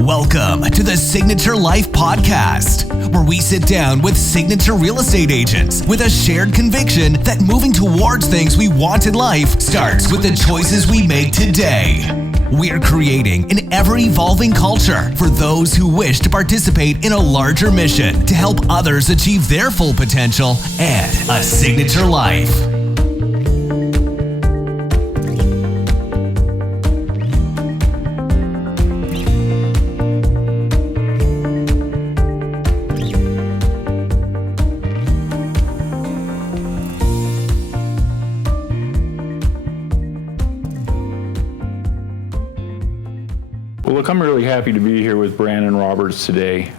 Welcome to the SignatureLife podcast, where we sit down with signature real estate agents with a shared conviction that moving towards things we want in life starts with the choices we make today. We're creating an ever-evolving culture for those who wish to participate in a larger mission to help others achieve their full potential and a signature life. Well, look, I'm really happy to be here with Brandon Roberts today,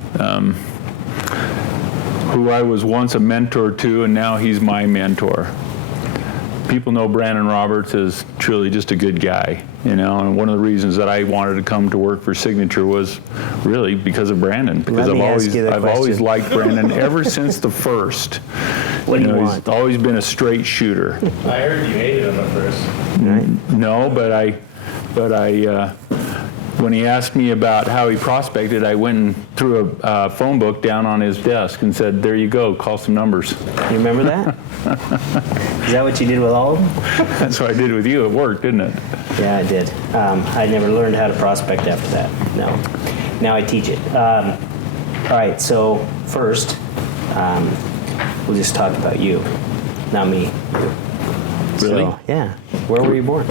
who I was once a mentor to, and now he's my mentor. People know Brandon Roberts as truly just a good guy, and one of the reasons that I wanted to come to work for Signature was really because of Brandon, because I've always liked Brandon ever since the first. What do you want? He's always been a straight shooter. I heard you hated him at first. No, but I when he asked me about how he prospected, I went and threw a phone book down on his desk and said, "There you go, call some numbers." You remember that? Is that what you did with all of them? That's what I did with you. It worked, didn't it? Yeah, I did. I never learned how to prospect after that. No. Now I teach it. All right, so first, we'll just talk about you, not me. Really? So, yeah. Where were you born?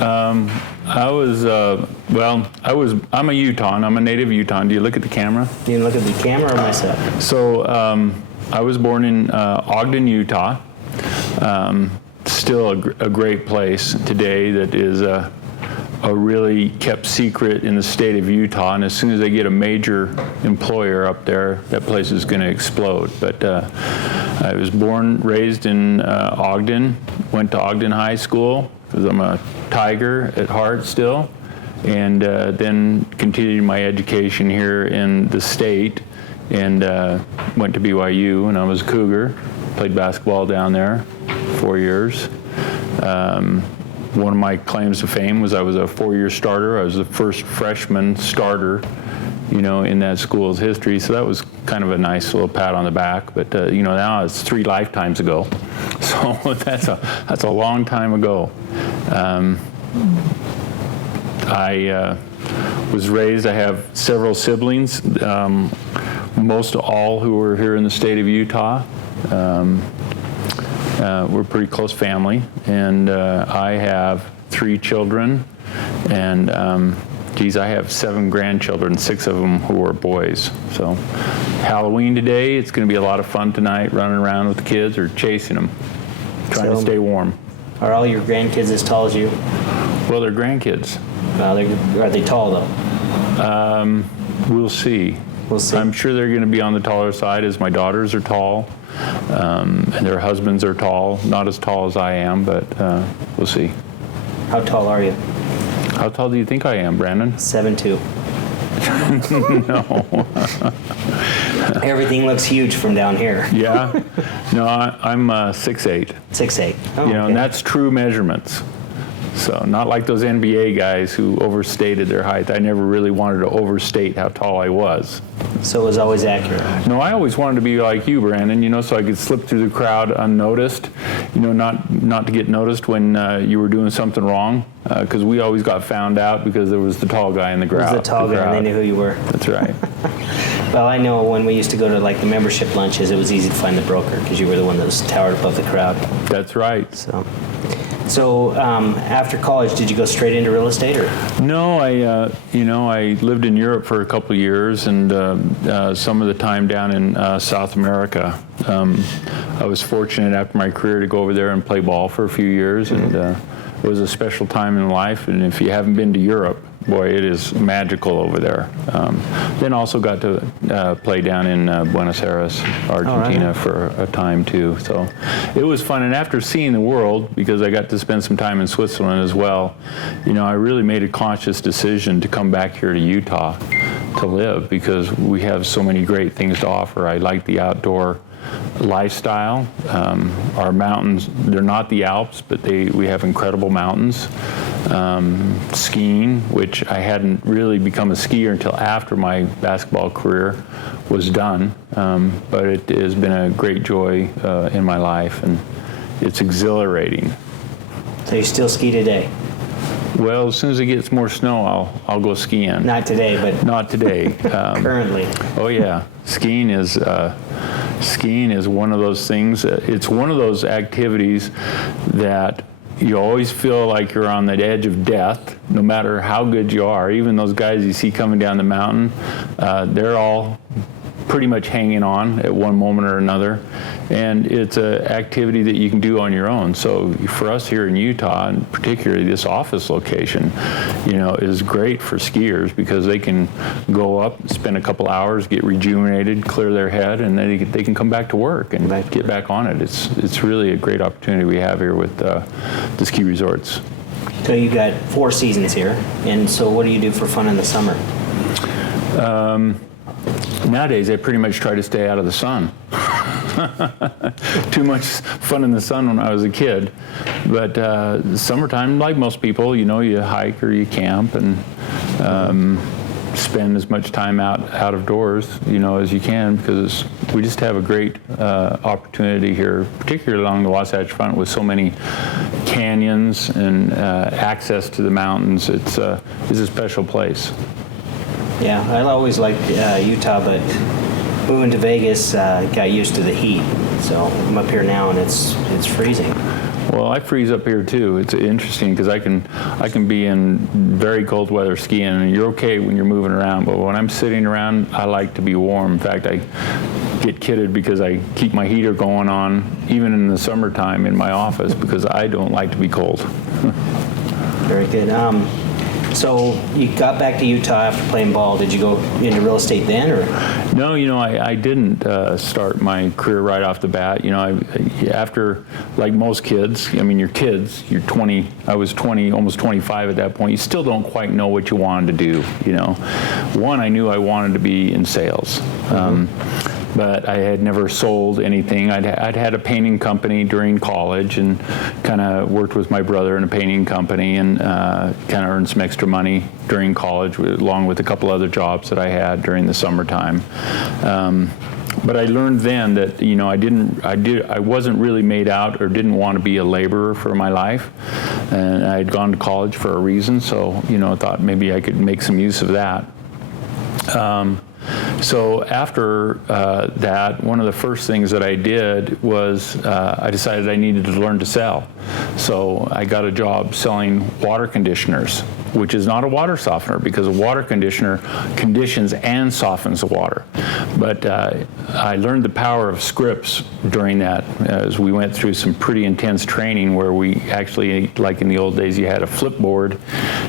I'm a Utahn. I'm a native Utahn. Do you look at the camera? You can look at the camera or myself? So I was born in Ogden, Utah. Still a great place today that is a really kept secret in the state of Utah. And as soon as they get a major employer up there, that place is going to explode. But I was born, raised in Ogden, went to Ogden High School, because I'm a Tiger at heart still, and then continued my education here in the state, and went to BYU when I was a Cougar, played basketball down there 4 years. One of my claims to fame was I was a 4-year starter. I was the first freshman starter, in that school's history. So that was kind of a nice little pat on the back. But now it's 3 lifetimes ago, so that's a long time ago. I was raised. I have several siblings, most all who are here in the state of Utah. We're a pretty close family, and I have 3 children, and I have 7 grandchildren, 6 of them who are boys. So Halloween today, it's going to be a lot of fun tonight, running around with the kids or chasing them, trying to stay warm. Are all your grandkids as tall as you? Well, they're grandkids. Are they tall, though? We'll see. We'll see. I'm sure they're going to be on the taller side, as my daughters are tall, and their husbands are tall. Not as tall as I am, but we'll see. How tall are you? How tall do you think I am, Brandon? 7'2". No. Everything looks huge from down here. Yeah? No, I'm 6'8". 6'8". Oh, And okay. that's true measurements. So not like those NBA guys who overstated their height. I never really wanted to overstate how tall I was. So it was always accurate. No, I always wanted to be like you, Brandon, so I could slip through the crowd unnoticed, not to get noticed when you were doing something wrong, because we always got found out because there was the tall guy in the crowd. It was the tall guy, and they knew who you were. That's right. Well, I know when we used to go to the membership lunches, it was easy to find the broker because you were the one that was towered above the crowd. That's right. So after college, did you go straight into real estate, or? No, I lived in Europe for a couple of years, and some of the time down in South America. I was fortunate after my career to go over there and play ball for a few years, and it was a special time in life. And if you haven't been to Europe, boy, it is magical over there. Then also got to play down in Buenos Aires, Argentina for a time too. So it was fun. And after seeing the world, because I got to spend some time in Switzerland as well, I really made a conscious decision to come back here to Utah to live, because we have so many great things to offer. I like the outdoor lifestyle. Our mountains, they're not the Alps, but we have incredible mountains. Skiing, which I hadn't really become a skier until after my basketball career was done, but it has been a great joy in my life, and it's exhilarating. So you still ski today? Well, as soon as it gets more snow, I'll go skiing. Not today, but Not today. currently. Oh yeah, skiing is one of those things. It's one of those activities that you always feel like you're on the edge of death, no matter how good you are. Even those guys you see coming down the mountain, they're all pretty much hanging on at one moment or another. And it's an activity that you can do on your own. So for us here in Utah, and particularly this office location, is great for skiers because they can go up, spend a couple hours, get rejuvenated, clear their head, and then they can come back to work and get back on it. It's really a great opportunity we have here with the ski resorts. So you got 4 seasons here, and so what do you do for fun in the summer? Nowadays, I pretty much try to stay out of the sun. Too much fun in the sun when I was a kid. But summertime, like most people, you hike or you camp and spend as much time out of doors, as you can, because we just have a great opportunity here, particularly along the Wasatch Front with so many canyons and access to the mountains. It's a special place. Yeah, I always liked Utah, but moving to Vegas, got used to the heat. So I'm up here now, and it's freezing. Well, I freeze up here too. It's interesting because I can be in very cold weather skiing, and you're okay when you're moving around. But when I'm sitting around, I like to be warm. In fact, I get kidded because I keep my heater going on even in the summertime in my office because I don't like to be cold. Very good. So you got back to Utah after playing ball. Did you go into real estate then, or? No, I didn't start my career right off the bat. After, like most kids, you're kids, you're 20, I was 20, almost 25 at that point, you still don't quite know what you wanted to do, One, I knew I wanted to be in sales. But I had never sold anything. I'd had a painting company during college and kind of worked with my brother in a painting company and kind of earned some extra money during college, along with a couple other jobs that I had during the summertime. But I learned then that I wasn't really made out or didn't want to be a laborer for my life, and I had gone to college for a reason. So I thought maybe I could make some use of that. So after that, one of the first things that I did was I decided I needed to learn to sell. So I got a job selling water conditioners, which is not a water softener because a water conditioner conditions and softens the water. But I learned the power of scripts during that as we went through some pretty intense training where we actually, like in the old days, you had a flipboard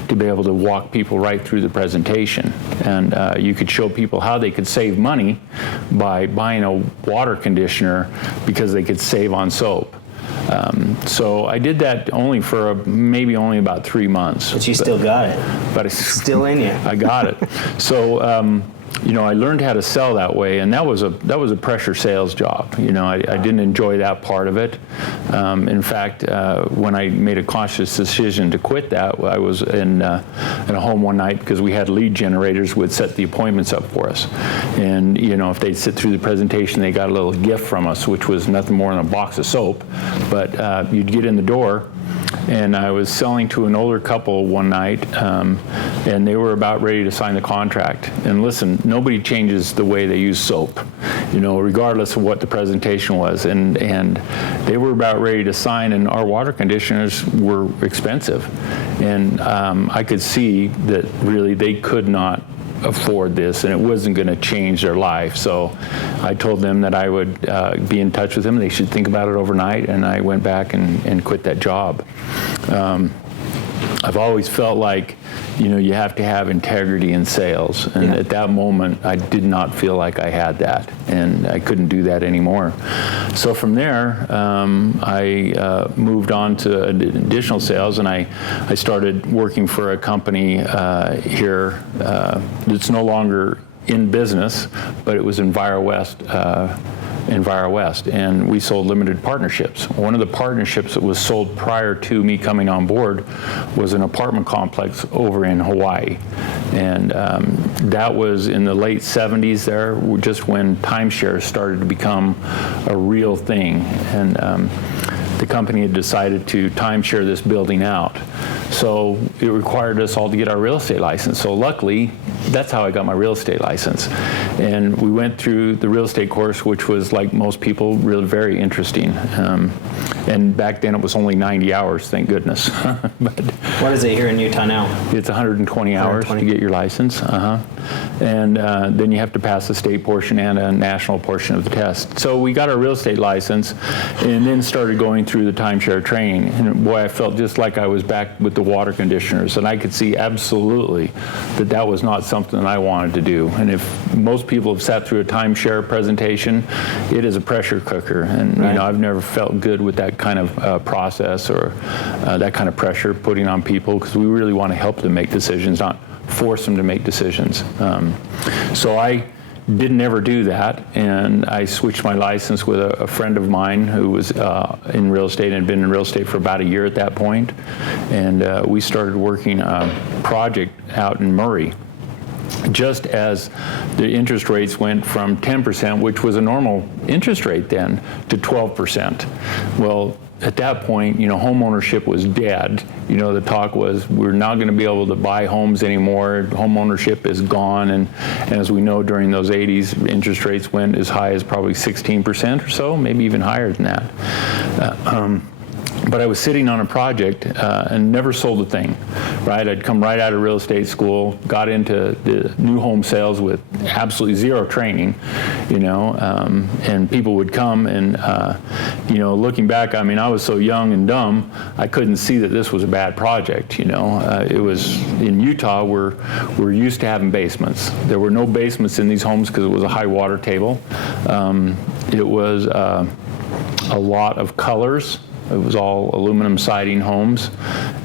to be able to walk people right through the presentation. And you could show people how they could save money by buying a water conditioner because they could save on soap. So I did that only for maybe only about 3 months. But you still got it. But it's still in you. I got it. So I learned how to sell that way, and that was a pressure sales job. I didn't enjoy that part of it. In fact, when I made a conscious decision to quit that, I was in a home one night because we had lead generators who would set the appointments up for us. And if they'd sit through the presentation, they got a little gift from us, which was nothing more than a box of soap. But you'd get in the door, and I was selling to an older couple one night, and they were about ready to sign the contract. And listen, nobody changes the way they use soap, regardless of what the presentation was. And they were about ready to sign, and our water conditioners were expensive. And I could see that really they could not afford this, and it wasn't going to change their life. So I told them that I would be in touch with them. They should think about it overnight, and I went back and quit that job. I've always felt like, you have to have integrity in sales. And at that moment, I did not feel like I had that, and I couldn't do that anymore. So from there, I moved on to additional sales, and I started working for a company here that's no longer in business, but it was in Vira West in Vira West, and we sold limited partnerships. One of the partnerships that was sold prior to me coming on board was an apartment complex over in Hawaii. And that was in the late 70s there, just when timeshare started to become a real thing. And the company had decided to timeshare this building out. So it required us all to get our real estate license. So luckily, that's how I got my real estate license. And we went through the real estate course, which was, like most people, really very interesting. And back then it was only 90 hours, thank goodness. But what is it here in Utah now? It's 120 hours to get your license. And then you have to pass the state portion and a national portion of the test. So we got our real estate license and then started going through the timeshare training. And boy, I felt just like I was back with the water conditioners, and I could see absolutely that that was not something that I wanted to do. And if most people have sat through a timeshare presentation, it is a pressure cooker. And you know, I've never felt good with that kind of process or that kind of pressure putting on people, because we really want to help them make decisions, not force them to make decisions. So I didn't ever do that, and I switched my license with a friend of mine who was in real estate and had been in real estate for about a year at that point, and we started working a project out in Murray. Just as the interest rates went from 10%, which was a normal interest rate then, to 12%. Well, at that point, you know, home ownership was dead. You know, the talk was we're not going to be able to buy homes anymore. Home ownership is gone. And as we know, during those 80s, interest rates went as high as probably 16% or so, maybe even higher than that. But I was sitting on a project and never sold a thing, right? I'd come right out of real estate school, got into the new home sales with absolutely zero training, you know, and people would come and, you know, looking back, I mean, I was so young and dumb, I couldn't see that this was a bad project, you know. It was, in Utah, we're used to having basements. There were no basements in these homes because it was a high water table. It was a lot of colors. It was all aluminum siding homes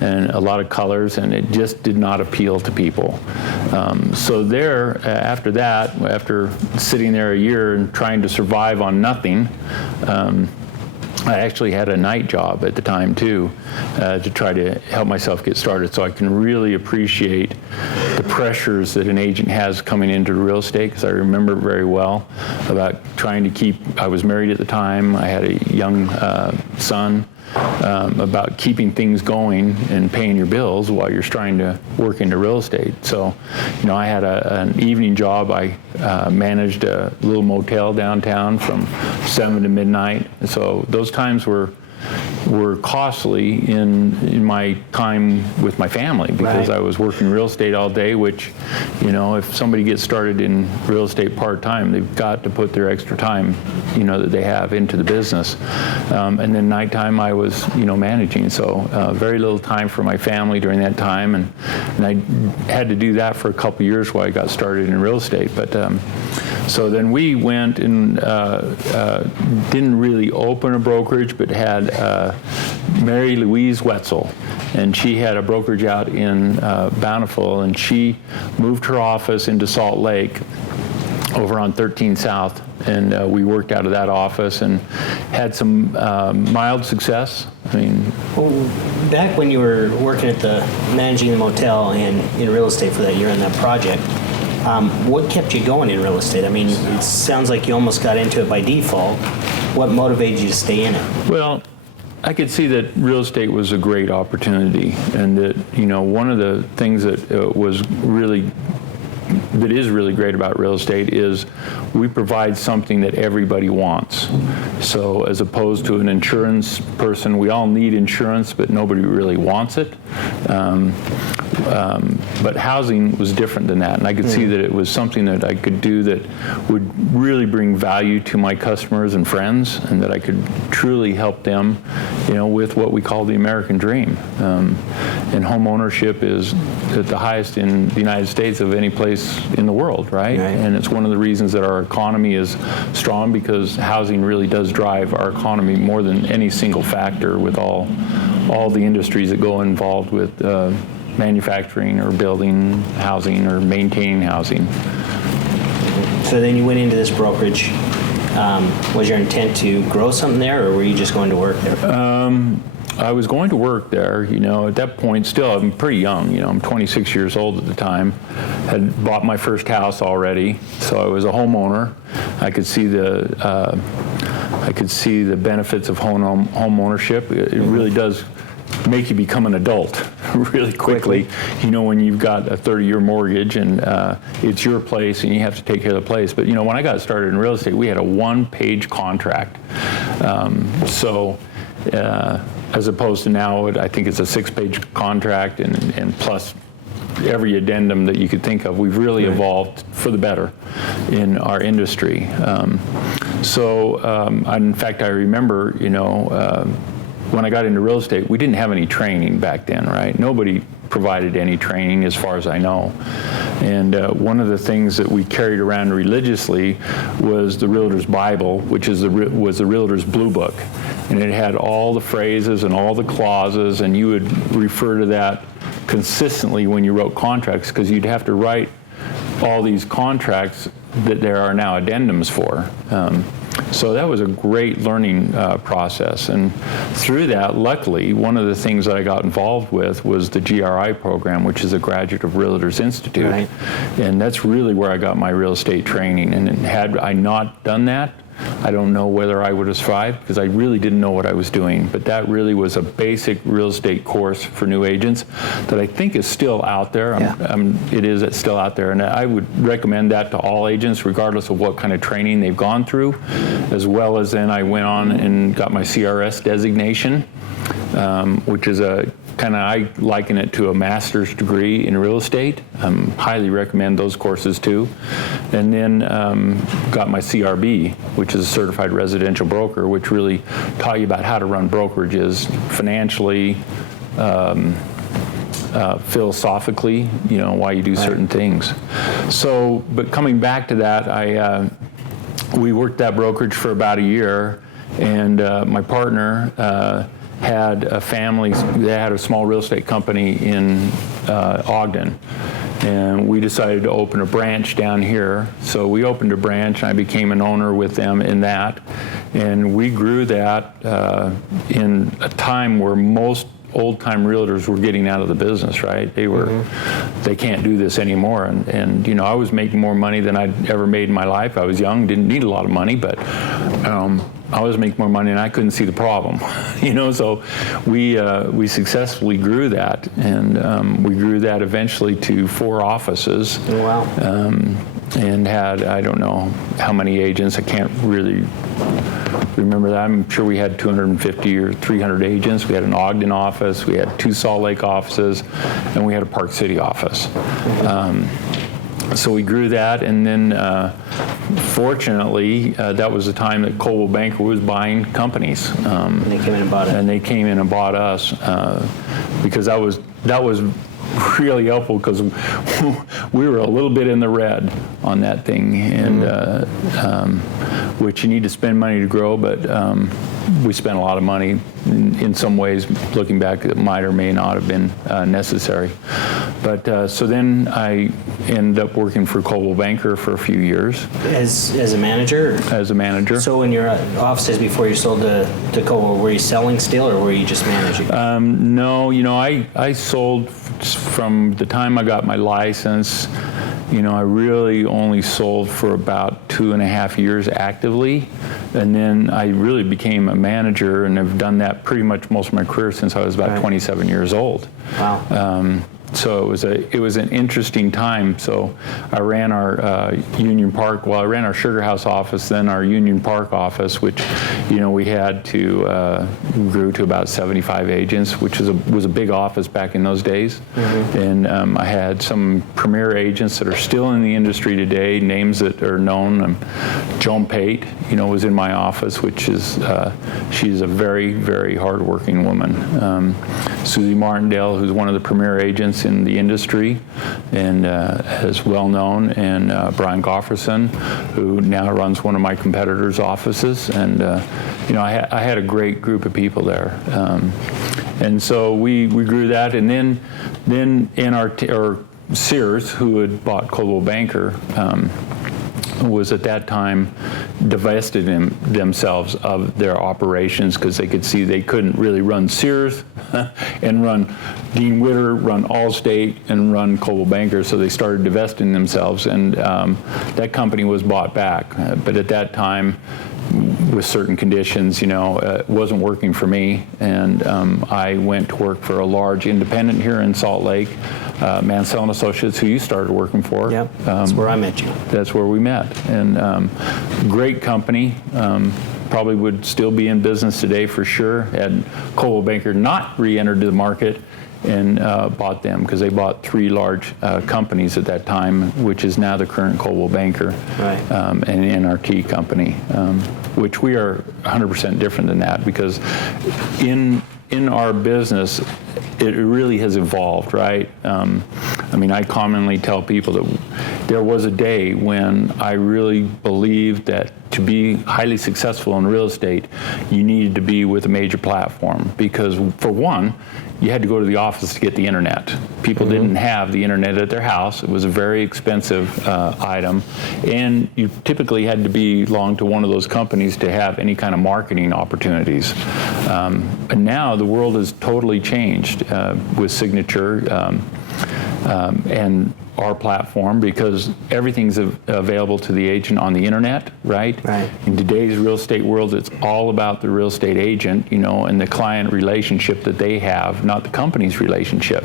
and a lot of colors, and it just did not appeal to people. So there, after that, after sitting there a year and trying to survive on nothing, I actually had a night job at the time too, to try to help myself get started, so I can really appreciate the pressures that an agent has coming into real estate, because I remember very well about trying to keep, I was married at the time, I had a young son, about keeping things going and paying your bills while you're trying to work into real estate. So, you know, I had an evening job. I managed a little motel downtown from 7 to midnight. So those times were costly in my time with my family, because I was working real estate all day, which, you know, if somebody gets started in real estate part-time, they've got to put their extra time, you know, that they have into the business. And then nighttime I was, you know, managing. So very little time for my family during that time. And I had to do that for a couple years while I got started in real estate. But so then we went and didn't really open a brokerage, but had Mary Louise Wetzel, and she had a brokerage out in Bountiful, and she moved her office into Salt Lake over on 13 South, and we worked out of that office and had some mild success. I mean, well, back when you were working at managing the motel and in real estate for that year on that project, what kept you going in real estate? I mean, it sounds like you almost got into it by default. What motivated you to stay in it? Well, I could see that real estate was a great opportunity, and that, you know, one of the things that is really great about real estate is we provide something that everybody wants. So as opposed to an insurance person, we all need insurance, but nobody really wants it. But housing was different than that, and I could see that it was something that I could do that would really bring value to my customers and friends, and that I could truly help them, you know, with what we call the American dream. And home ownership is at the highest in the United States of any place in the world, right? And it's one of the reasons that our economy is strong, because housing really does drive our economy more than any single factor, with all the industries that go involved with manufacturing or building housing or maintaining housing. So then you went into this brokerage. Was your intent to grow something there, or were you just going to work there? I was going to work there, at that point still, I'm pretty young, I'm 26 years old at the time, had bought my first house already, so I was a homeowner. I could see the benefits of home ownership. It really does make you become an adult really quickly, when you've got a 30-year mortgage and it's your place and you have to take care of the place. But, when I got started in real estate, we had a one-page contract. As opposed to now, I think it's a 6-page contract and plus every addendum that you could think of. We've really evolved for the better in our industry. In fact, I remember, when I got into real estate, we didn't have any training back then, right? Nobody provided any training as far as I know. And one of the things that we carried around religiously was the Realtors Bible, which was the Realtors Blue Book. And it had all the phrases and all the clauses, and you would refer to that consistently when you wrote contracts, because you'd have to write all these contracts that there are now addendums for. So that was a great learning process. And through that, luckily, one of the things that I got involved with was the GRI program, which is a Graduate of Realtors Institute. Right. And that's really where I got my real estate training. And had I not done that, I don't know whether I would have survived, because I really didn't know what I was doing. But that really was a basic real estate course for new agents that I think is still out there. It's still out there. And I would recommend that to all agents, regardless of what kind of training they've gone through, as well as then I went on and got my CRS designation, which is I liken it to a master's degree in real estate. Highly recommend those courses too. And then got my CRB, which is a certified residential broker, which really taught you about how to run brokerages financially, philosophically, why you do certain things. So, but coming back to that, we worked that brokerage for about a year, and my partner had a family, they had a small real estate company in Ogden, and we decided to open a branch down here. So we opened a branch, and I became an owner with them in that, and we grew that in a time where most old-time realtors were getting out of the business, right? They can't do this anymore, and I was making more money than I'd ever made in my life. I was young, didn't need a lot of money, but I was making more money and I couldn't see the problem, so we successfully grew that, and we grew that eventually to 4 offices. Wow. And had, I don't know how many agents, I can't really remember that. I'm sure we had 250 or 300 agents. We had an Ogden office, we had 2 Salt Lake offices, and we had a Park City office. So we grew that, and then fortunately, that was the time that Coldwell Banker was buying companies. And they came in and bought it. And they came in and bought us, because that was really helpful, because we were a little bit in the red on that thing, and which you need to spend money to grow, but we spent a lot of money in some ways, looking back, that might or may not have been necessary. But so then I ended up working for Coldwell Banker for a few years. As a manager? As a manager. So in your offices before you sold to Coldwell, were you selling still, or were you just managing? No, I sold from the time I got my license. I really only sold for about 2.5 years actively, and then I really became a manager, and I've done that pretty much most of my career since I was about 27 years old. Wow. So it was an interesting time. So I ran our Union Park. Well, I ran our Sugar House office, then our Union Park office, which we had to grew to about 75 agents, which was a big office back in those days. And I had some premier agents that are still in the industry today, names that are known. Joan Pate, was in my office, which is she's a very, very hardworking woman. Susie Martindale, who's one of the premier agents in the industry and is well known, and Brian Gofferson, who now runs one of my competitors' offices, and I had a great group of people there, and so we grew that, and then in our Sears, who had bought Coldwell Banker, was at that time divested themselves of their operations because they could see they couldn't really run Sears and run Dean Witter, run Allstate, and run Coldwell Banker, so they started divesting themselves, and that company was bought back. But at that time, with certain conditions, it wasn't working for me, and I went to work for a large independent here in Salt Lake, Mansell & Associates, who you started working for. Yep, that's where I met you. That's where we met, and great company. Probably would still be in business today for sure. Had Coldwell Banker not re-entered the market and bought them, because they bought 3 large companies at that time, which is now the current Coldwell Banker, right. And NRT company, which we are 100% different than that, because in our business, it really has evolved, right? I commonly tell people that there was a day when I really believed that to be highly successful in real estate, you needed to be with a major platform, because for one, you had to go to the office to get the internet. People didn't have the internet at their house. It was a very expensive item, and you typically had to belong to one of those companies to have any kind of marketing opportunities. And now the world has totally changed with Signature and our platform, because everything's available to the agent on the internet, right? In today's real estate world, it's all about the real estate agent, and the client relationship that they have, not the company's relationship.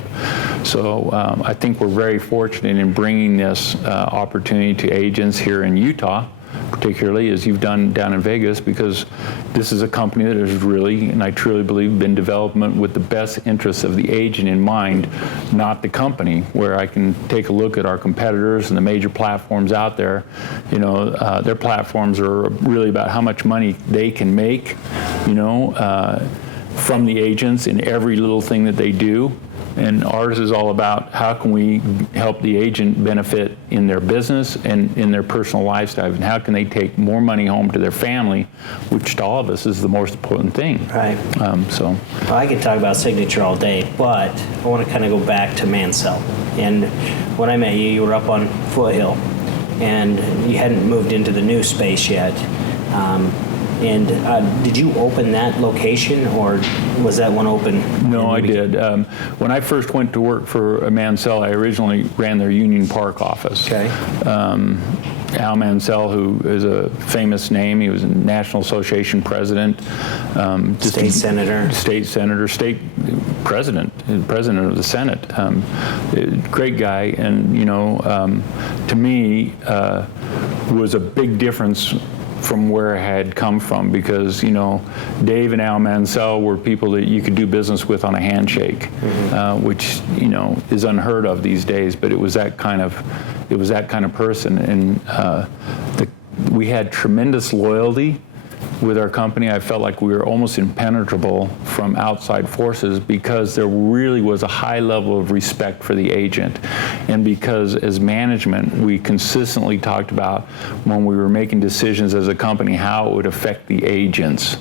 So I think we're very fortunate in bringing this opportunity to agents here in Utah, particularly as you've done down in Vegas, because this is a company that has really, and I truly believe, been development with the best interests of the agent in mind, not the company, where I can take a look at our competitors and the major platforms out there. Their platforms are really about how much money they can make, from the agents in every little thing that they do. And ours is all about how can we help the agent benefit in their business and in their personal lifestyle, and how can they take more money home to their family, which to all of us is the most important thing. Right. Well, I could talk about Signature all day, but I want to kind of go back to Mansell. And when I met you, you were up on Foothill, and you hadn't moved into the new space yet. And did you open that location, or was that one open? No, I did. When I first went to work for Mansell, I originally ran their Union Park office. Okay. Al Mansell, who is a famous name, he was a National Association president. State senator, state president of the Senate. Great guy, and to me, was a big difference from where I had come from, because Dave and Al Mansell were people that you could do business with on a handshake, which is unheard of these days. But it was that kind of person, and we had tremendous loyalty with our company. I felt like we were almost impenetrable from outside forces, because there really was a high level of respect for the agent, and because as management we consistently talked about, when we were making decisions as a company, how it would affect the agents,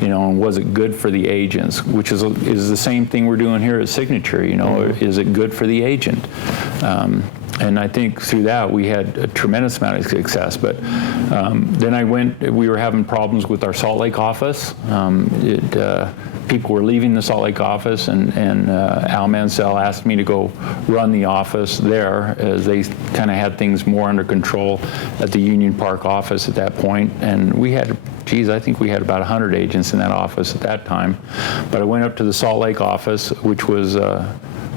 and was it good for the agents, which is the same thing we're doing here at Signature. Is it good for the agent? And I think through that we had a tremendous amount of success. But then we were having problems with our Salt Lake office. People were leaving the Salt Lake office, and Al Mansell asked me to go run the office there, as they kind of had things more under control at the Union Park office at that point. And we had, I think we had about 100 agents in that office at that time. But I went up to the Salt Lake office, which was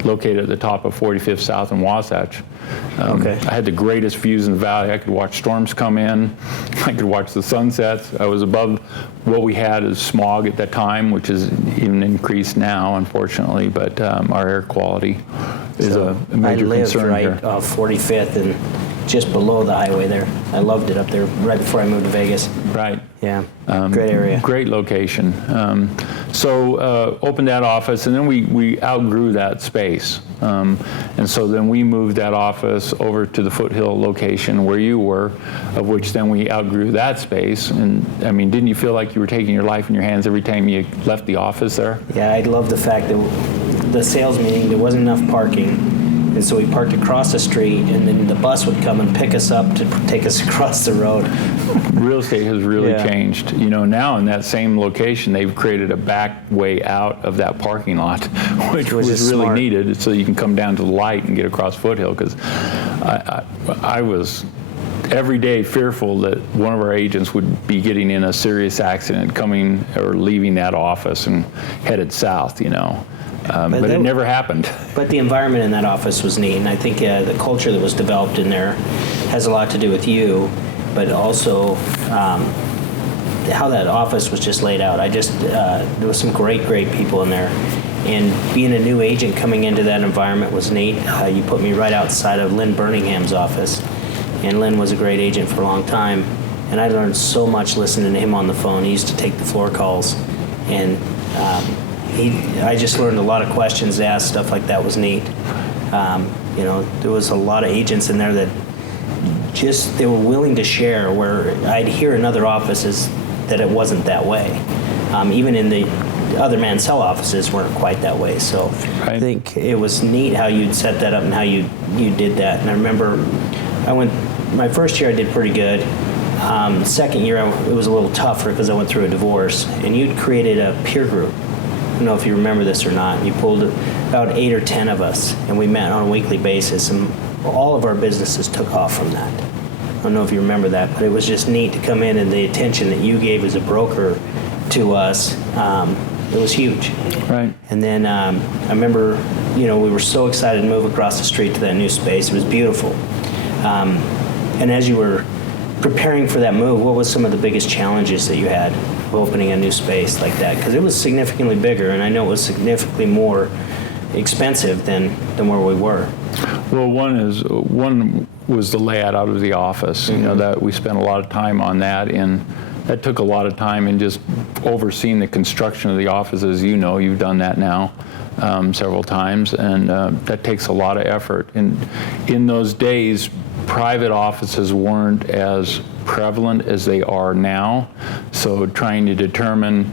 located at the top of 45th South in Wasatch. I had the greatest views in the valley. I could watch storms come in. I could watch the sunsets. I was above what we had as smog at that time, which is even increased now, unfortunately. But our air quality is a major concern here. I lived 45th and just below the highway there. I loved it up there right before I moved to Vegas. Right. Yeah, great area. Great location. So opened that office, and then we outgrew that space. And so then we moved that office over to the Foothill location where you were, of which then we outgrew that space. And didn't you feel like you were taking your life in your hands every time you left the office there? Yeah, I love the fact that the sales meeting, there wasn't enough parking. And so we parked across the street, and then the bus would come and pick us up to take us across the road. Real estate has really Yeah. changed. Now in that same location, they've created a back way out of that parking lot, which was is really smart. needed, so you can come down to the light and get across Foothill. Because I was every day fearful that one of our agents would be getting in a serious accident coming or leaving that office and headed south, but it never happened. But the environment in that office was neat, and I think the culture that was developed in there has a lot to do with you, but also how that office was just laid out. There was some great people in there. And being a new agent coming into that environment was neat. You put me right outside of Lynn Birmingham's office. And Lynn was a great agent for a long time. And I learned so much listening to him on the phone. He used to take the floor calls. And I just learned a lot of questions to ask. Stuff like that was neat. There was a lot of agents in there that they were willing to share, where I'd hear in other offices that it wasn't that way. Even in the other Mansell offices weren't quite that way. So Right. I think it was neat how you'd set that up and how you did that. And I remember my first year I did pretty good. Second year it was a little tougher because I went through a divorce, and you'd created a peer group. I don't know if you remember this or not. You pulled about 8 or 10 of us, and we met on a weekly basis, and all of our businesses took off from that. I don't know if you remember that, but it was just neat to come in, and the attention that you gave as a broker to us, it was huge. Right. And then I remember, we were so excited to move across the street to that new space. It was beautiful. And as you were preparing for that move, what was some of the biggest challenges that you had of opening a new space like that? Because it was significantly bigger, and I know it was significantly more expensive than where we were. Well, one was the layout out of the office. That we spent a lot of time on that, and that took a lot of time in just overseeing the construction of the offices. You've done that now several times, and that takes a lot of effort. And in those days, private offices weren't as prevalent as they are now. So trying to determine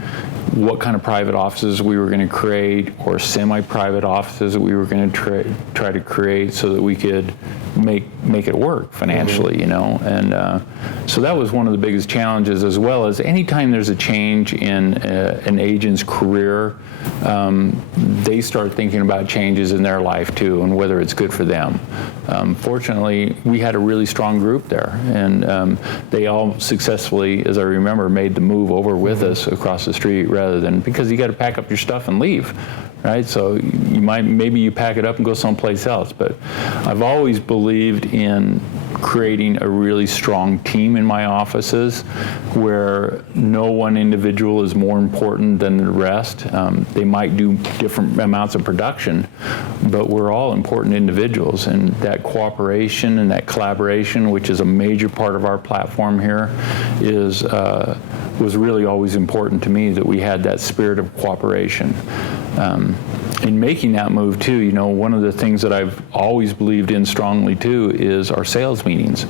what kind of private offices we were going to create, or semi-private offices that we were going to try to create so that we could make it work financially, and so that was one of the biggest challenges, as well as anytime there's a change in an agent's career, they start thinking about changes in their life too, and whether it's good for them. Fortunately, we had a really strong group there, and they all successfully, as I remember, made the move over with us across the street, rather than, because you got to pack up your stuff and leave. Right, so maybe you pack it up and go someplace else. But I've always believed in creating a really strong team in my offices, where no one individual is more important than the rest. They might do different amounts of production, but we're all important individuals. And that cooperation and that collaboration, which is a major part of our platform here, was really always important to me, that we had that spirit of cooperation. In making that move too, one of the things that I've always believed in strongly too is our sales meetings.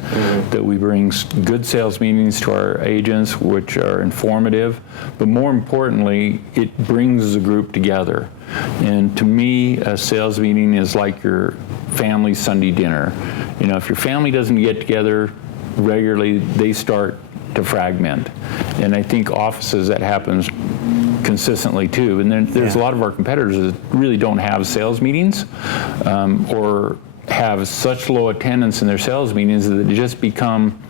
That we bring good sales meetings to our agents, which are informative, but more importantly, it brings the group together. And to me, a sales meeting is like your family Sunday dinner. If your family doesn't get together regularly, they start to fragment. And I think offices, that happens consistently too. And then there's a lot of our competitors that really don't have sales meetings, or have such low attendance in their sales meetings that they just become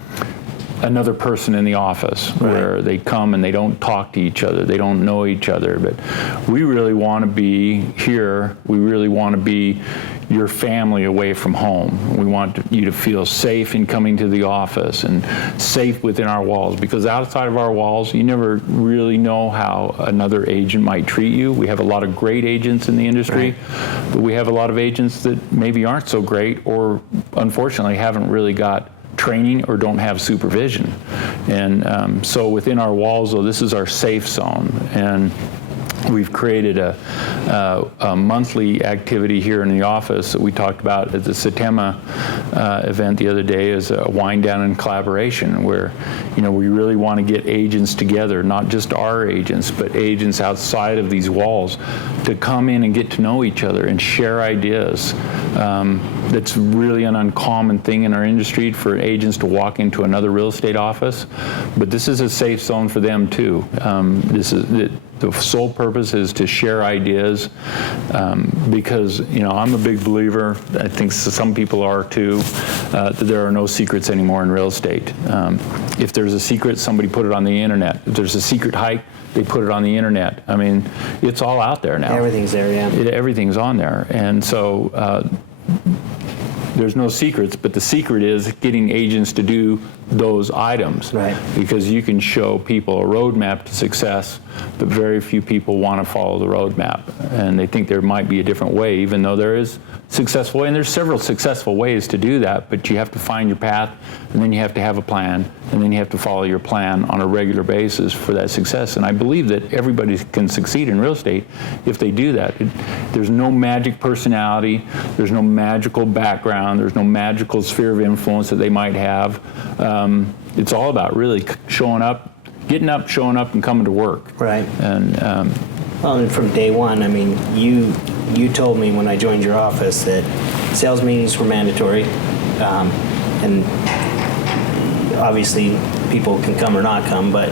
another person in the office, where they come and they don't talk to each other, they don't know each other. But we really want to be here, we really want to be your family away from home. We want you to feel safe in coming to the office, and safe within our walls, because outside of our walls, you never really know how another agent might treat you. We have a lot of great agents in the industry, but we have a lot of agents that maybe aren't so great, or unfortunately haven't really got training or don't have supervision. And so within our walls, though, this is our safe zone. And We've created a monthly activity here in the office that we talked about at the Setema event the other day, as a wind down and collaboration, where we really want to get agents together, not just our agents, but agents outside of these walls, to come in and get to know each other and share ideas. That's really an uncommon thing in our industry, for agents to walk into another real estate office, but this is a safe zone for them too. The sole purpose is to share ideas, because I'm a big believer, I think some people are too, that there are no secrets anymore in real estate. If there's a secret, somebody put it on the internet. If there's a secret hike, they put it on the internet. I mean, it's all out there now. Everything's there, yeah. Everything's on there. And so there's no secrets, but the secret is getting agents to do those items. Right. Because you can show people a roadmap to success, but very few people want to follow the roadmap. And they think there might be a different way, even though there is successful way. And there's several successful ways to do that, but you have to find your path, and then you have to have a plan, and then you have to follow your plan on a regular basis for that success. And I believe that everybody can succeed in real estate if they do that. There's no magic personality, there's no magical background, there's no magical sphere of influence that they might have. It's all about really showing up, getting up, showing up, and coming to work. Right. And well, and from day one, I mean, you told me when I joined your office that sales meetings were mandatory, and obviously people can come or not come, but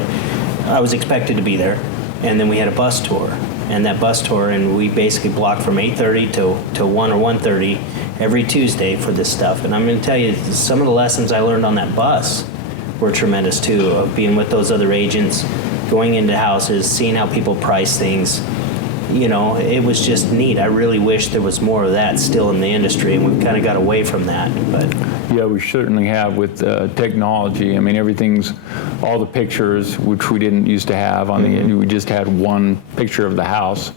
I was expected to be there. And then we had a bus tour, and that bus tour, and we basically blocked from 8:30 to 1 or 1:30 every Tuesday for this stuff. And I'm going to tell you, some of the lessons I learned on that bus were tremendous too, of being with those other agents, going into houses, seeing how people price things. It was just neat. I really wish there was more of that still in the industry, and we've kind of got away from that. But yeah, we certainly have with technology. I mean, all the pictures, which we didn't used to have on the, we just had one picture of the house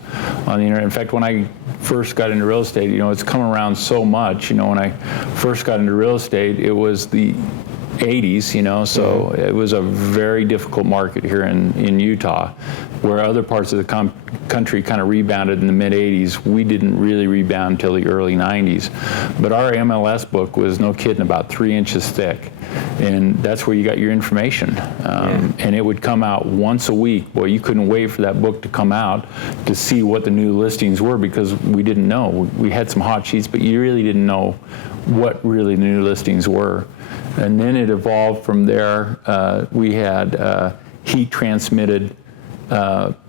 on the internet. In fact, when I first got into real estate, it's come around so much. When I first got into real estate, it was the 80s, so it was a very difficult market here in Utah, where other parts of the country kind of rebounded in the mid-80s. We didn't really rebound until the early 90s. But our MLS book was, no kidding, about 3 inches thick. And that's where you got your information. And it would come out once a week. Boy, you couldn't wait for that book to come out to see what the new listings were, because we didn't know. We had some hot sheets, but you really didn't know what really the new listings were. And then it evolved from there. We had heat transmitted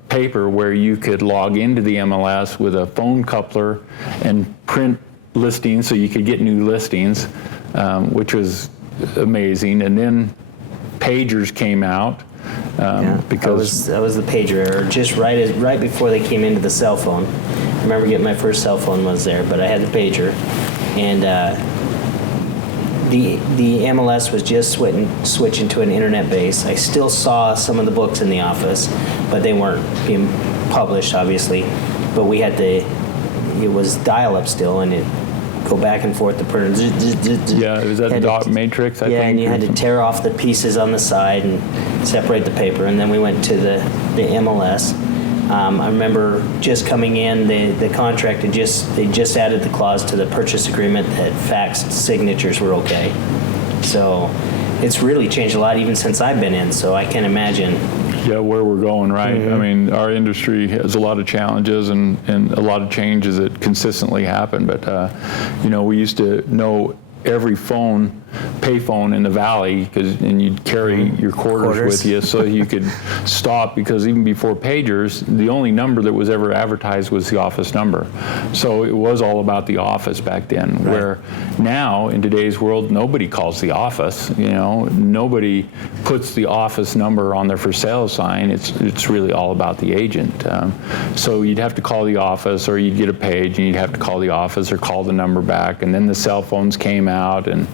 paper where you could log into the MLS with a phone coupler and print listings so you could get new listings, which was amazing. And then pagers came out. Because that was the pager era, just right before they came into the cell phone. I remember getting my first cell phone was there, but I had the pager, and the MLS was just switching to an internet base. I still saw some of the books in the office, but they weren't being published, obviously. But we had it was dial-up still, and it go back and forth the printer. Yeah, it was that dot matrix, I think. Yeah, and you had to tear off the pieces on the side and separate the paper. And then we went to the MLS. I remember just coming in, the contract they just added the clause to the purchase agreement that faxed signatures were okay. So it's really changed a lot even since I've been in. So I can imagine. Yeah, where we're going, right? I mean, our industry has a lot of challenges and a lot of changes that consistently happen. But we used to know every payphone in the valley, and you'd carry your quarters with you so you could stop, because even before pagers, the only number that was ever advertised was the office number. So it was all about the office back then, right. Where now in today's world, nobody calls the office. Nobody puts the office number on their for sale sign. It's really all about the agent. So you'd have to call the office, or you'd get a page and you'd have to call the office or call the number back. And then the cell phones came out, and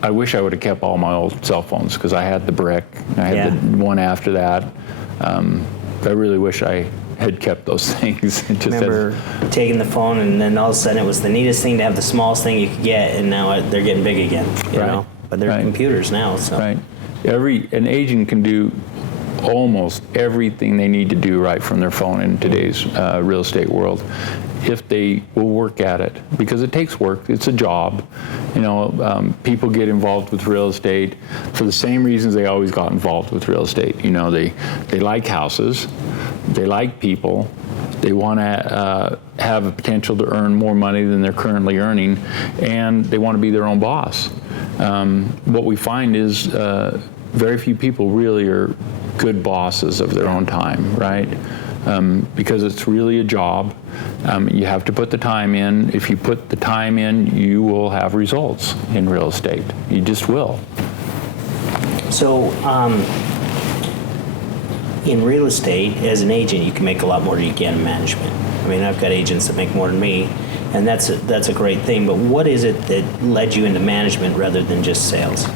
I wish I would have kept all my old cell phones, because I had the brick. I had the one after that. I really wish I had kept those things. I remember taking the phone, and then all of a sudden it was the neatest thing to have the smallest thing you could get, and now they're getting big again. You know, but they're computers now. So. Right. An agent can do almost everything they need to do right from their phone in today's real estate world, if they will work at it, because it takes work. It's a job. People get involved with real estate for the same reasons they always got involved with real estate. They like houses, they like people, they want to have a potential to earn more money than they're currently earning, and they want to be their own boss. What we find is very few people really are good bosses of their own time, right? Because it's really a job. You have to put the time in. If you put the time in, you will have results in real estate. You just will. So, in real estate, as an agent, you can make a lot more than you can in management. I mean, I've got agents that make more than me, and that's a great thing. But what is it that led you into management rather than just sales?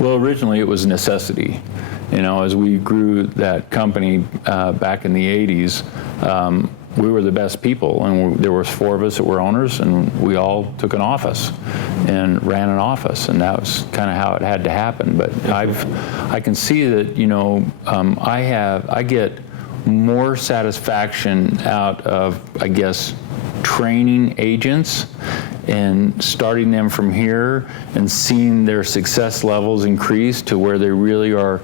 Well, originally it was necessity. As we grew that company back in the 80s, we were the best people, and there was 4 of us that were owners, and we all took an office and ran an office, and that was kind of how it had to happen. But I can see that I get more satisfaction out of, I guess, training agents and starting them from here and seeing their success levels increase to where they really are,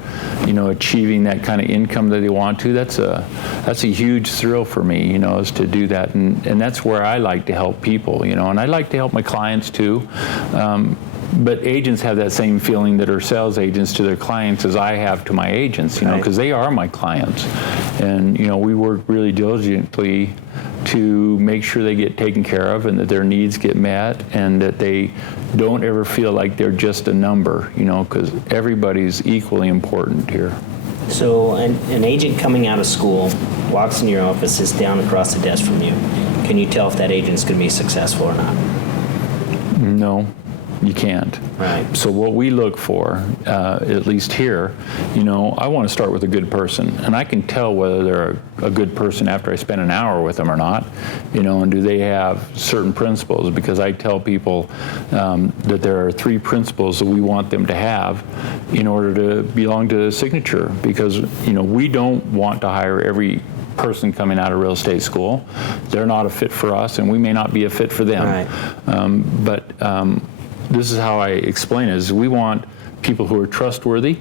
achieving that kind of income that they want to. That's a huge thrill for me, is to do that, and that's where I like to help people, and I like to help my clients too. But agents have that same feeling that are sales agents to their clients as I have to my agents, because they are my clients. And, we work really diligently to make sure they get taken care of and that their needs get met and that they don't ever feel like they're just a number, because everybody's equally important here. So an agent coming out of school walks in your office, sits down across the desk from you. Can you tell if that agent's going to be successful or not? No. You can't. Right. So what we look for, at least here, I want to start with a good person, and I can tell whether they're a good person after I spend an hour with them or not, and do they have certain principles, because I tell people that there are 3 principles that we want them to have in order to belong to Signature, because, we don't want to hire every person coming out of real estate school. They're not a fit for us, and we may not be a fit for them. Right. But this is how I explain it, is we want people who are trustworthy,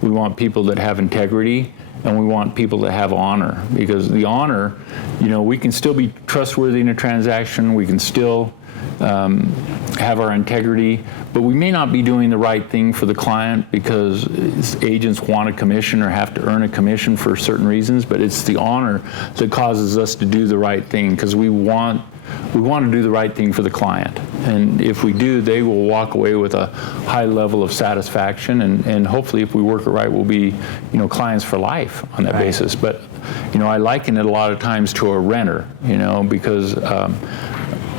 we want people that have integrity, and we want people that have honor. Because the honor, we can still be trustworthy in a transaction, we can still have our integrity, but we may not be doing the right thing for the client because agents want a commission or have to earn a commission for certain reasons, but it's the honor that causes us to do the right thing, because we want to do the right thing for the client. And if we do, they will walk away with a high level of satisfaction, and hopefully if we work it right, we'll be, clients for life on that basis. But, I liken it a lot of times to a renter, because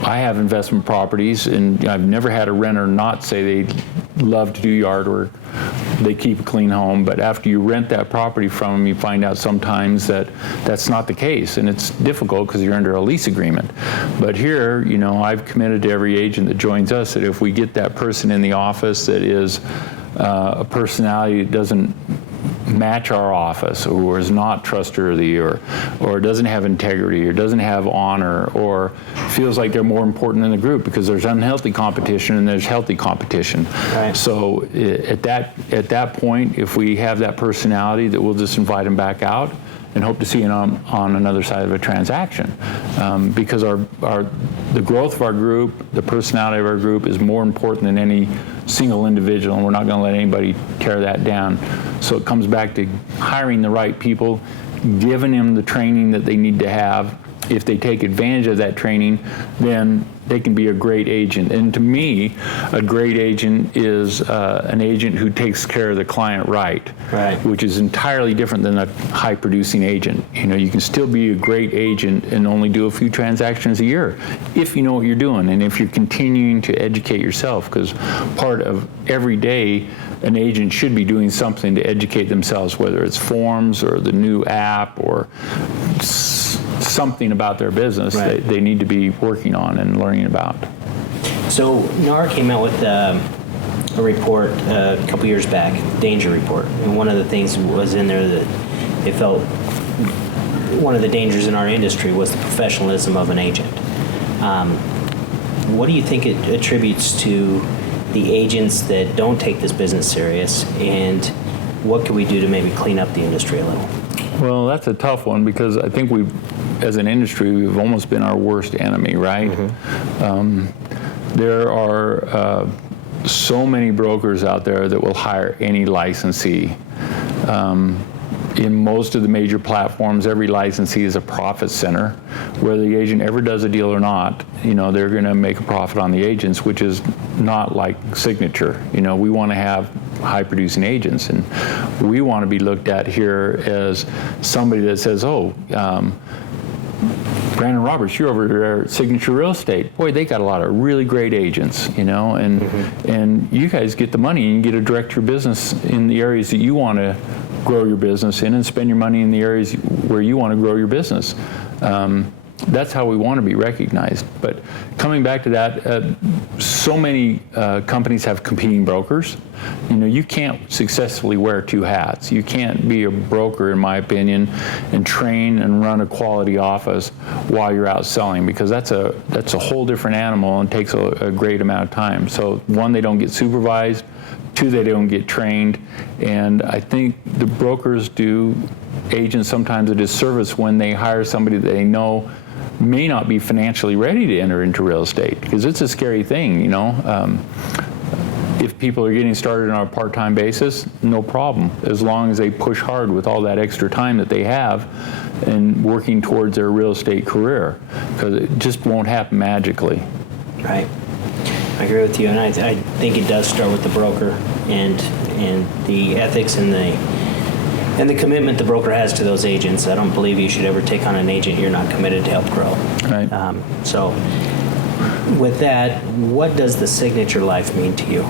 I have investment properties, and I've never had a renter not say they love to do yard work. They keep a clean home, but after you rent that property from them, you find out sometimes that that's not the case, and it's difficult because you're under a lease agreement. But here, I've committed to every agent that joins us that if we get that person in the office that is a personality that doesn't match our office, or is not trustworthy, or doesn't have integrity, or doesn't have honor, or feels like they're more important than the group, because there's unhealthy competition and there's healthy competition. Right. So at that point, if we have that personality, that we'll just invite them back out and hope to see it on another side of a transaction, because the growth of our group, the personality of our group is more important than any single individual, and we're not going to let anybody tear that down. So it comes back to hiring the right people, giving them the training that they need to have. If they take advantage of that training, then they can be a great agent. And to me, a great agent is an agent who takes care of the client right, which is entirely different than a high-producing agent. You can still be a great agent and only do a few transactions a year if you know what you're doing, and if you're continuing to educate yourself, because part of every day an agent should be doing something to educate themselves, whether it's forms or the new app or something about their business that they need to be working on and learning about. So NAR came out with a report a couple years back, danger report, and one of the things was in there that they felt one of the dangers in our industry was the professionalism of an agent. What do you think it attributes to the agents that don't take this business serious, and what can we do to maybe clean up the industry a little? Well, that's a tough one because I think as an industry, we've almost been our worst enemy, right? There are so many brokers out there that will hire any licensee. In most of the major platforms, every licensee is a profit center. Whether the agent ever does a deal or not, they're going to make a profit on the agents, which is not like Signature. We want to have high-producing agents, and we want to be looked at here as somebody that says, Brandon Roberts, you're over there at Signature Real Estate. Boy, they got a lot of really great agents, and you guys get the money and you get to direct your business in the areas that you want to grow your business in and spend your money in the areas where you want to grow your business. That's how we want to be recognized. But coming back to that, so many companies have competing brokers. You can't successfully wear two hats. You can't be a broker, in my opinion, and train and run a quality office while you're out selling, because that's a whole different animal and takes a great amount of time. So one, they don't get supervised. Two, they don't get trained. And I think the brokers do agents sometimes a disservice when they hire somebody that they know may not be financially ready to enter into real estate, because it's a scary thing, If people are getting started on a part-time basis, no problem, as long as they push hard with all that extra time that they have and working towards their real estate career, because it just won't happen magically. Right. I agree with you, and I think it does start with the broker and the ethics and the commitment the broker has to those agents. I don't believe you should ever take on an agent you're not committed to help grow. Right. So with that, what does the Signature Life mean to you?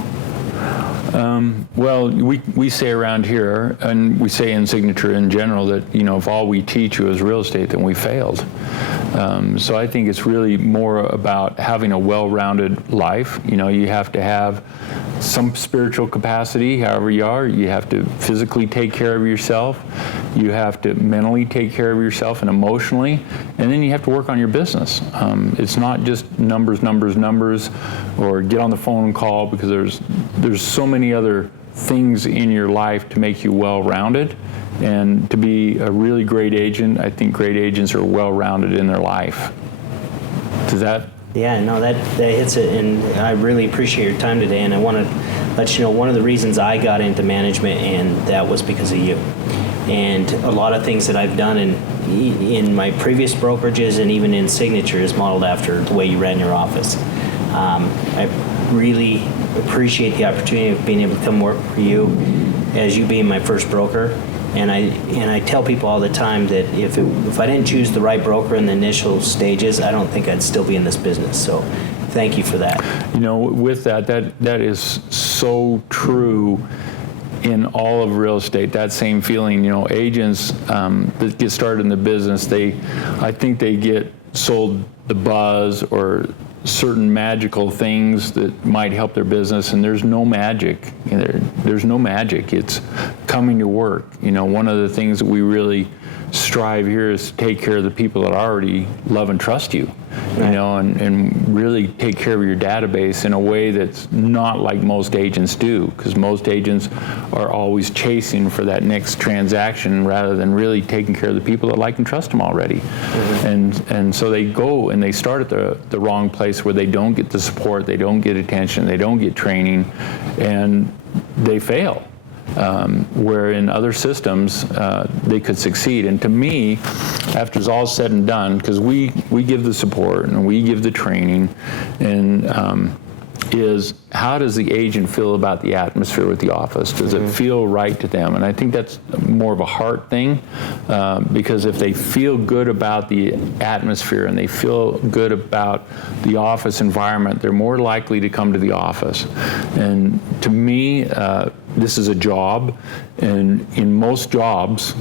Well, we say around here, and we say in Signature in general, that if all we teach you is real estate, then we failed. So I think it's really more about having a well-rounded life. You have to have some spiritual capacity, however you are. You have to physically take care of yourself. You have to mentally take care of yourself and emotionally. And then you have to work on your business. It's not just numbers, or get on the phone and call, because there's so many other things in your life to make you well-rounded. And to be a really great agent, I think great agents are well-rounded in their life. Does that? Yeah, no, that hits it, and I really appreciate your time today, and I want to let you know one of the reasons I got into management, and that was because of you. And a lot of things that I've done in my previous brokerages and even in Signature is modeled after the way you ran your office. I really appreciate the opportunity of being able to come work for you as you being my first broker. And I tell people all the time that if I didn't choose the right broker in the initial stages, I don't think I'd still be in this business. So thank you for that. With that is so true in all of real estate, that same feeling. Agents that get started in the business, I think they get sold the buzz or certain magical things that might help their business, and there's no magic. There's no magic. It's coming to work. One of the things that we really strive here is to take care of the people that already love and trust you, right. And really take care of your database in a way that's not like most agents do, because most agents are always chasing for that next transaction rather than really taking care of the people that like and trust them already. Mm-hmm. And so they go and they start at the wrong place, where they don't get the support, they don't get attention, they don't get training, and they fail. Where in other systems they could succeed. And to me, after it's all said and done, because we give the support and we give the training, and is how does the agent feel about the atmosphere with the office? Does it feel right to them? And I think that's more of a heart thing, because if they feel good about the atmosphere and they feel good about the office environment, they're more likely to come to the office. And to me, this is a job, and in most jobs,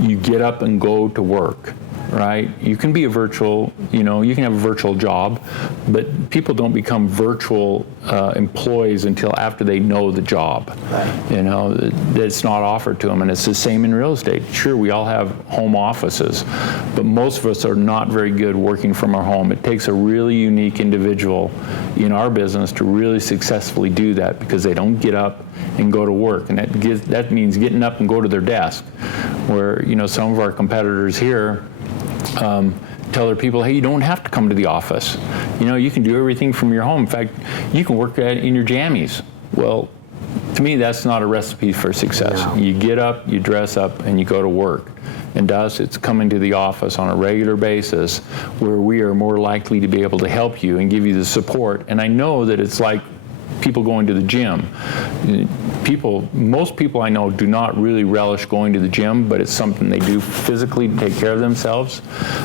you get up and go to work. right? You can be a virtual, you can have a virtual job, but people don't become virtual employees until after they know the job. Right. It's not offered to them, and it's the same in real estate. Sure, we all have home offices, but most of us are not very good working from our home. It takes a really unique individual in our business to really successfully do that, because they don't get up and go to work, and that means getting up and go to their desk, where some of our competitors here tell their people, hey, you don't have to come to the office. You can do everything from your home. In fact, you can work in your jammies. Well, to me, that's not a recipe for success. No. You get up, you dress up, and you go to work. And to us, it's coming to the office on a regular basis where we are more likely to be able to help you and give you the support. And I know that it's like people going to the gym. Most people I know do not really relish going to the gym, but it's something they do physically to take care of themselves.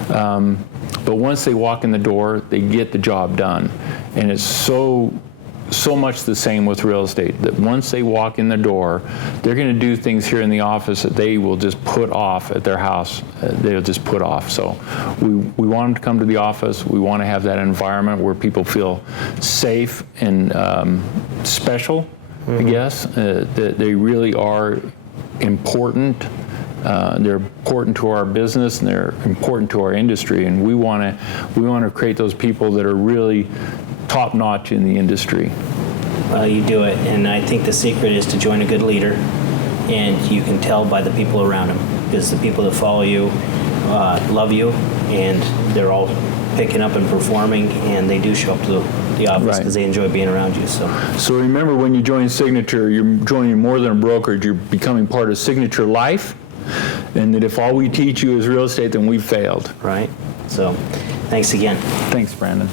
But once they walk in the door, they get the job done. And it's so much the same with real estate, that once they walk in the door, they're going to do things here in the office that they will just put off at their house. They'll just put off. So we want them to come to the office. We want to have that environment where people feel safe and special, I guess, that they really are important. They're important to our business, and they're important to our industry, and we want to create those people that are really top-notch in the industry. Well, you do it, and I think the secret is to join a good leader, and you can tell by the people around him, because the people that follow you love you, and they're all picking up and performing, and they do show up to the office because they enjoy being around you. So remember, when you join Signature, you're joining more than a brokerage. You're becoming part of SignatureLife, and that if all we teach you is real estate, then we've failed. Right. So thanks again. Thanks, Brandon.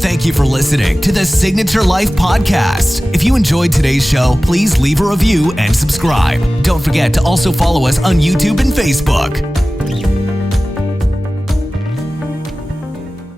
Thank you for listening to the Signature Life podcast. If you enjoyed today's show, please leave a review and subscribe. Don't forget to also follow us on YouTube and Facebook.